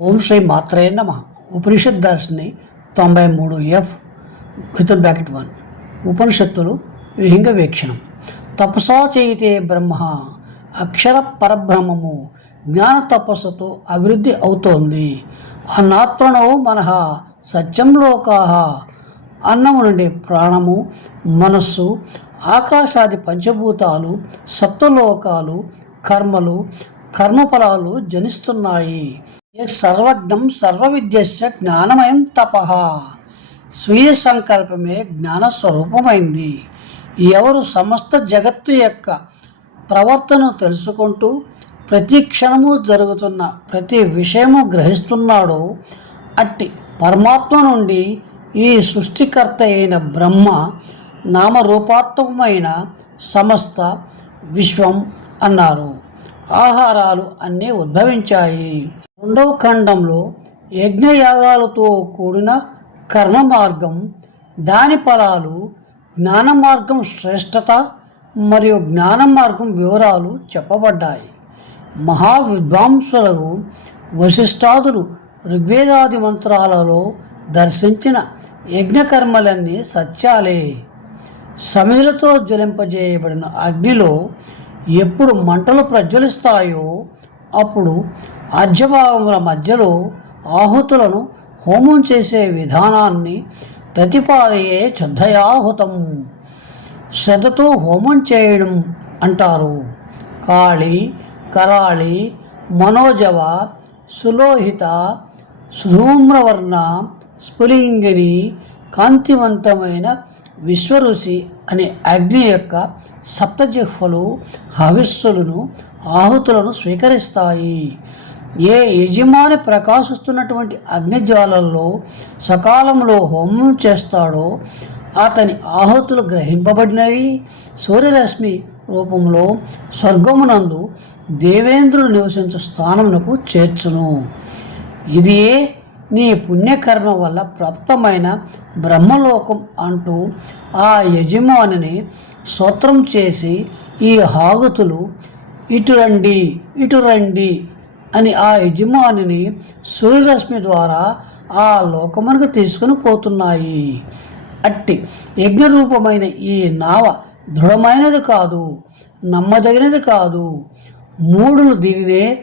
ఓం శ్రీ మాత్రే నమ. ఉపనిషత్ దర్శిని తొంభై మూడు ఎఫ్ విత్ బ్రాకెట్ వన్. ఉపనిషత్తులు విహింగ వీక్షణం. తపసా చేయితే బ్రహ్మ అక్షర పరబ్రహ్మము జ్ఞాన తపస్సుతో అభివృద్ధి అవుతోంది. అన్నాత్మనవు మనః సత్యం లోకాహ అన్నము నుండి ప్రాణము మనస్సు ఆకాశాది పంచభూతాలు సప్తలోకాలు కర్మలు కర్మఫలాలు జనిస్తున్నాయి. సర్వజ్ఞం సర్వజ్ఞం సర్వవిద్యశ్చ జ్ఞానమయం తపః. స్వీయ సంకల్పమే జ్ఞాన స్వరూపమైంది ఎవరు సమస్త జగత్తు యొక్క ప్రవర్తనను తెలుసుకుంటూ ప్రతి క్షణము జరుగుతున్న ప్రతి విషయము గ్రహిస్తున్నాడో అట్టి పరమాత్మ నుండి ఈ సృష్టికర్త అయిన బ్రహ్మ నామరూపాత్మకమైన సమస్త విశ్వం అన్నారు. ఆహారాలు అన్నీ ఉద్భవించాయి. రెండవ ఖండంలో యజ్ఞయాగాలతో కూడిన కర్మ మార్గం దాని ఫలాలు జ్ఞాన మార్గం శ్రేష్టత మరియు జ్ఞాన మార్గం వివరాలు చెప్పబడ్డాయి. మహావిద్వాంసులకు వశిష్ఠాదులు ఋగ్వేదాది మంత్రాలలో దర్శించిన యజ్ఞకర్మలన్నీ సత్యాలే. సమిధులతో జ్వలింపజేయబడిన అగ్నిలో ఎప్పుడు మంటలు ప్రజ్వలిస్తాయో అప్పుడు అర్జభాగముల మధ్యలో ఆహుతులను హోమం చేసే విధానాన్ని ప్రతిపాదయే శ్రద్ధయాహుతం. శ్రద్ధతో హోమం చేయడం అంటారు. కాళి కరాళి మనోజవ సులోహిత ధూమ్రవర్ణ స్ఫులింగిని కాంతివంతమైన విశ్వరుచి అనే అగ్ని యొక్క సప్తజిహ్వలు హవిస్సులను ఆహుతులను స్వీకరిస్తాయి. ఏ యజమాని ప్రకాశిస్తున్నటువంటి అగ్నిజ్వాలల్లో సకాలంలో హోమం చేస్తాడో అతని ఆహుతులు గ్రహింపబడినవి. సూర్యరశ్మి రూపంలో స్వర్గమునందు దేవేంద్రుడు నివసించు స్థానమునకు చేర్చును. ఇదియే నీ పుణ్యకర్మ వల్ల ప్రాప్తమైన బ్రహ్మలోకం అంటూ ఆ యజమానిని స్తోత్రం చేసి ఈ హాగుతులు ఇటు రండి ఇటు రండి అని ఆ యజమానిని సూర్యరశ్మి ద్వారా ఆ లోకమునకు తీసుకుని పోతున్నాయి. అట్టి యజ్ఞరూపమైన ఈ నావ దృఢమైనది కాదు నమ్మదగినది కాదు. మూడులు దీనినే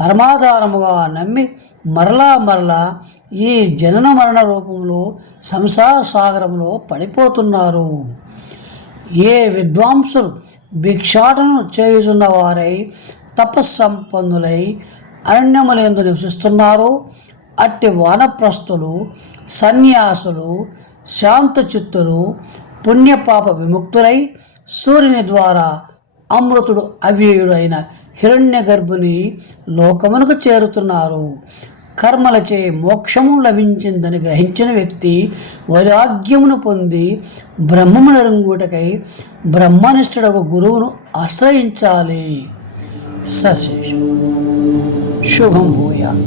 పరమాధారముగా నమ్మి మరలా మరలా ఈ జనన మరణ రూపంలో సంసార సాగరంలో పడిపోతున్నారు. ఏ విద్వాంసులు భిక్షాటన చేయుచున్న వారై తపస్సంపన్నులై అరణ్యములందు నివసిస్తున్నారో. అట్టి వానప్రస్థులు సన్యాసులు శాంతచిత్తులు పుణ్యపాప విముక్తులై సూర్యుని ద్వారా అమృతుడు అవ్యయుడు అయిన హిరణ్య గర్భుని లోకమునకు చేరుతున్నారు. కర్మలచే మోక్షము లభించిందని గ్రహించిన వ్యక్తి వైరాగ్యమును పొంది బ్రహ్మము నెరుంగుటకై బ్రహ్మనిష్ఠుడకు గురువును ఆశ్రయించాలి. సశేషం. శుభం భూయా.